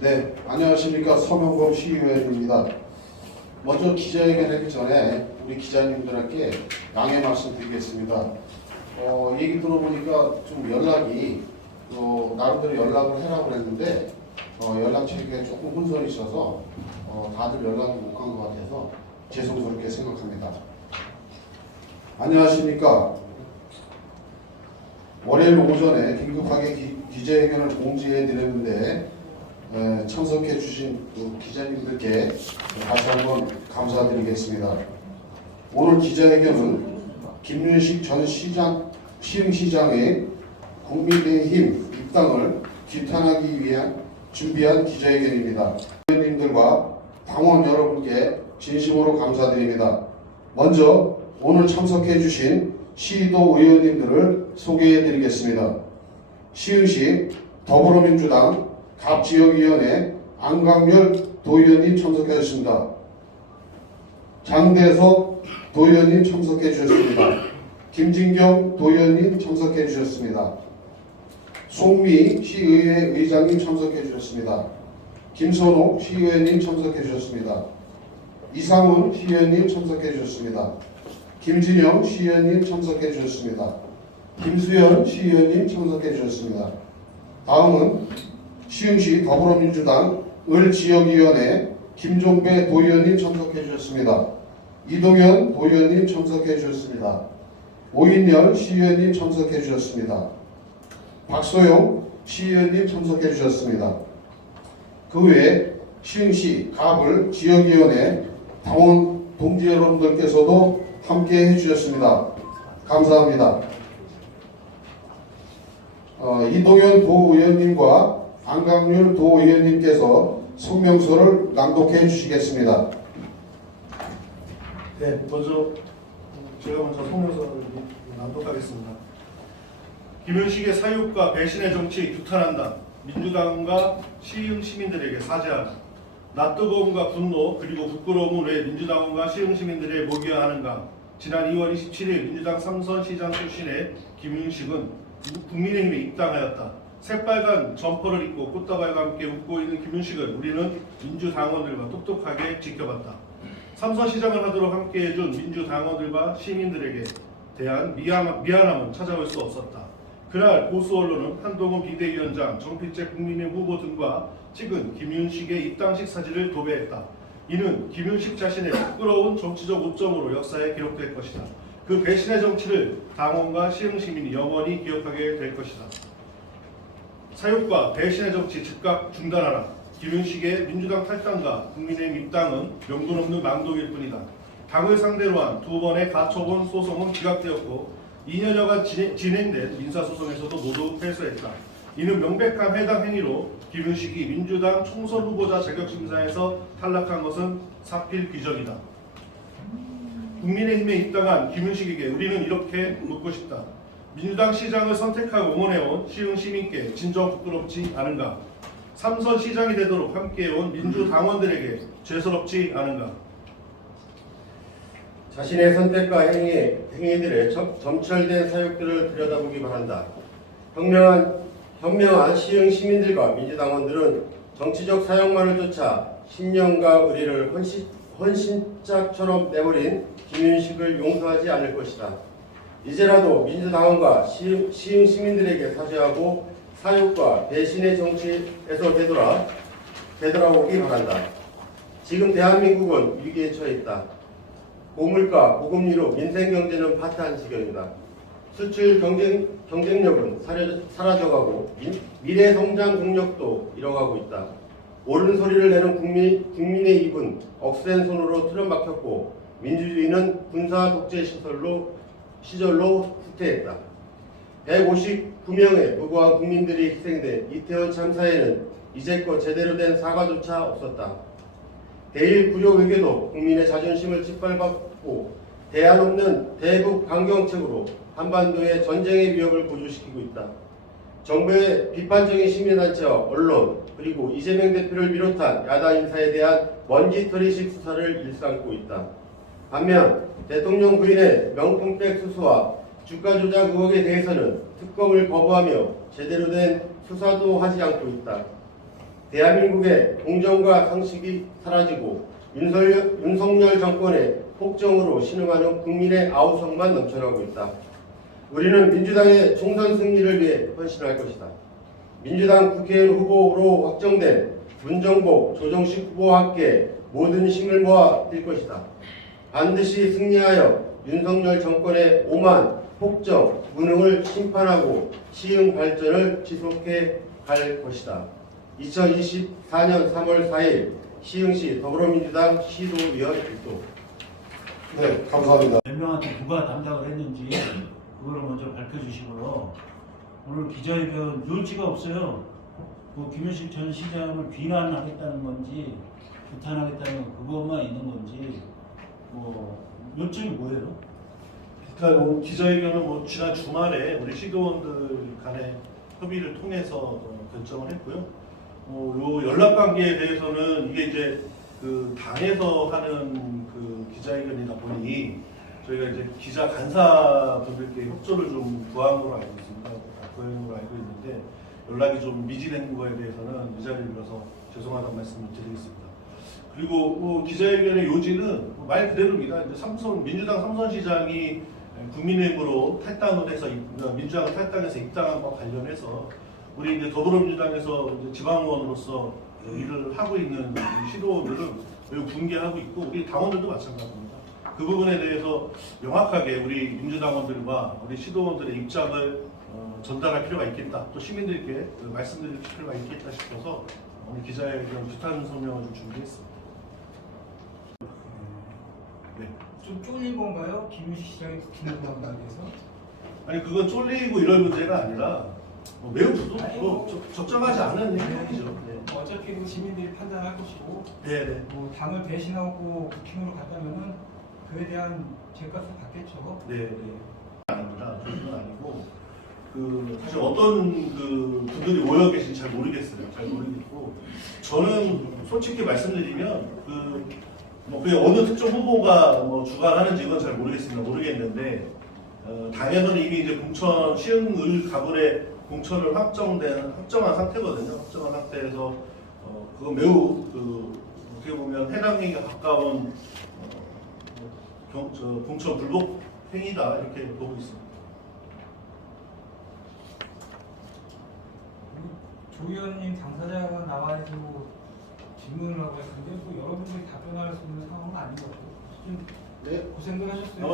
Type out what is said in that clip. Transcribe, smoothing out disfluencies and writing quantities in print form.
네, 안녕하십니까. 서명범 시의원입니다. 먼저 기자회견하기 전에 우리 기자님들에게 양해 말씀드리겠습니다. 얘기 들어보니까 좀 연락이 나름대로 연락을 해라고 그랬는데 연락 체계에 조금 혼선이 있어서 다들 연락을 못 간 것 같아서 죄송스럽게 생각합니다. 안녕하십니까. 월요일 오전에 긴급하게 기자회견을 공지해 드렸는데 참석해 주신 기자님들께 다시 한번 감사드리겠습니다. 오늘 기자회견은 김윤식 전 시흥시장의 국민의힘 입당을 규탄하기 위한 준비한 기자회견입니다. 의원님들과 당원 여러분께 진심으로 감사드립니다. 먼저 오늘 참석해 주신 시도 의원님들을 소개해 드리겠습니다. 시흥시 더불어민주당 갑지역위원회 안강렬 도의원님 참석하셨습니다. 장대석 도의원님 참석해 주셨습니다. 김진경 도의원님 참석해 주셨습니다. 송미 시의회 의장님 참석해 주셨습니다. 김선옥 시의원님 참석해 주셨습니다. 이상훈 시의원님 참석해 주셨습니다. 김진영 시의원님 참석해 주셨습니다. 김수현 시의원님 참석해 주셨습니다. 다음은 시흥시 더불어민주당 을지역위원회 김종배 도의원님 참석해 주셨습니다. 이동현 도의원님 참석해 주셨습니다. 오인열 시의원님 참석해 주셨습니다. 박소영 시의원님 참석해 주셨습니다. 그 외에 시흥시 갑을 지역위원회 당원 동지 여러분들께서도 함께 해주셨습니다. 감사합니다. 이동현 도의원님과 안강률 도의원님께서 성명서를 낭독해 주시겠습니다. 네, 제가 먼저 성명서를 낭독하겠습니다. 김윤식의 사육과 배신의 정치 규탄한다. 민주당과 시흥 시민들에게 사죄한다. 낯뜨거움과 분노 그리고 부끄러움을 왜 민주당원과 시흥 시민들에 모여야 하는가. 지난 2월 27일 민주당 삼선 시장 출신의 김윤식은 국민의힘에 입당하였다. 새빨간 점퍼를 입고 꽃다발과 함께 웃고 있는 김윤식을 우리는 민주당원들과 똑똑하게 지켜봤다. 삼선 시장을 하도록 함께해준 민주당원들과 시민들에게 대한 미안함은 찾아올 수 없었다. 그날 보수 언론은 한동훈 비대위원장, 정필재 국민의힘 후보 등과 찍은 김윤식의 입당식 사진을 도배했다. 이는 김윤식 자신의 부끄러운 정치적 오점으로 역사에 기록될 것이다. 그 배신의 정치를 당원과 시흥 시민이 영원히 기억하게 될 것이다. 사육과 배신의 정치 즉각 중단하라. 김윤식의 민주당 탈당과 국민의힘 입당은 명분 없는 망독일 뿐이다. 당을 상대로 한 두 번의 가처분 소송은 기각되었고 2년여간 진행된 민사소송에서도 모두 패소했다. 이는 명백한 해당 행위로 김윤식이 민주당 총선 후보자 자격심사에서 탈락한 것은 사필 규정이다. 국민의힘에 입당한 김윤식에게 우리는 이렇게 묻고 싶다. 민주당 시장을 선택하고 응원해온 시흥 시민께 진정 부끄럽지 않은가? 삼선 시장이 되도록 함께해온 민주당원들에게 죄스럽지 않은가? 자신의 선택과 행위들의 점철된 사역들을 들여다보기 바란다. 현명한 시흥 시민들과 민주당원들은 정치적 사역만을 쫓아 신념과 의리를 헌신짝처럼 내버린 김윤식을 용서하지 않을 것이다. 이제라도 민주당원과 시흥 시민들에게 사죄하고 사육과 배신의 정치에서 되돌아오기 바란다. 지금 대한민국은 위기에 처해 있다. 고물가, 고금리로 민생경제는 파탄 지경이다. 수출 경쟁력은 사라져가고 미래 성장 동력도 잃어가고 있다. 옳은 소리를 내는 국민의 입은 억센 손으로 틀어막혔고 민주주의는 군사 독재 시절로 후퇴했다. 159명의 무고한 국민들이 희생된 이태원 참사에는 이제껏 제대로 된 사과조차 없었다. 대일 구조 외교도 국민의 자존심을 짓밟았고 대안 없는 대북 강경책으로 한반도의 전쟁의 위협을 고조시키고 있다. 정부의 비판적인 시민단체와 언론 그리고 이재명 대표를 비롯한 야당 인사에 대한 먼지털이식 수사를 일삼고 있다. 반면 대통령 부인의 명품백 수수와 주가 조작 의혹에 대해서는 특검을 거부하며 제대로 된 수사도 하지 않고 있다. 대한민국의 공정과 상식이 사라지고 윤석열 정권의 폭정으로 신음하는 국민의 아우성만 넘쳐나고 있다. 우리는 민주당의 총선 승리를 위해 헌신할 것이다. 민주당 국회의원 후보로 확정된 문정복, 조정식 후보와 함께 모든 힘을 모아 뛸 것이다. 반드시 승리하여 윤석열 정권의 오만, 폭정, 무능을 심판하고 시흥 발전을 지속해 갈 것이다. 2024년 3월 4일 시흥시 더불어민주당 시도위원 일도. 네, 감사합니다. 몇 명한테 누가 담당을 했는지 그거를 먼저 밝혀주시고요. 오늘 기자회견 요지가 없어요. 그 김현식 전 시장을 비난하겠다는 건지 규탄하겠다는 그것만 있는 건지 뭐 요점이 뭐예요? 일단 오늘 기자회견은 뭐 지난 주말에 우리 시도원들 간의 협의를 통해서 결정을 했고요. 요 연락 관계에 대해서는 이게 이제 그 당에서 하는 그 기자회견이다 보니 저희가 이제 기자 간사분들께 협조를 좀 구한 걸로 알고 있습니다. 구한 걸로 알고 있는데 연락이 좀 미진한 거에 대해서는 이 자리를 빌어서 죄송하다는 말씀을 드리겠습니다. 그리고 기자회견의 요지는 말 그대로입니다. 이제 민주당 삼선시장이 국민의힘으로 탈당을 해서 민주당을 탈당해서 입당한 것과 관련해서 우리 이제 더불어민주당에서 이제 지방의원으로서 일을 하고 있는 시도원들은 매우 분개하고 있고 우리 당원들도 마찬가지입니다. 그 부분에 대해서 명확하게 우리 민주당원들과 우리 시도원들의 입장을 전달할 필요가 있겠다. 또 시민들께 말씀드릴 필요가 있겠다 싶어서 오늘 기자회견 규탄 소명을 좀 준비했습니다. 네. 좀 쫄린 건가요? 김윤식 시장이 국힘의원에 대해서? 아니 그건 쫄리고 이럴 문제가 아니라 매우 적절하지 않은 행동이죠. 네. 어차피 그 시민들이 판단할 것이고 네. 뭐 당을 배신하고 국힘으로 갔다면은 그에 대한 죄값을 받겠죠. 네. 아닙니다. 그건 아니고 사실 어떤 분들이 모여 계신지 잘 모르겠어요. 잘 모르겠고 저는 솔직히 말씀드리면 그냥 어느 특정 후보가 주관하는지 이건 잘 모르겠는데 당에서는 이미 이제 공천 시흥을 가불에 공천을 확정한 상태거든요. 확정한 상태에서 그거 매우 어떻게 보면 해당 행위가 가까운 공천 불복 행위다 이렇게 보고 있습니다. 조 의원님 당사자가 나와서 질문을 하고 했는데 뭐 여러분들이 답변할 수 있는 상황은 아닌 것 같아요. 좀 네. 고생들 하셨어요.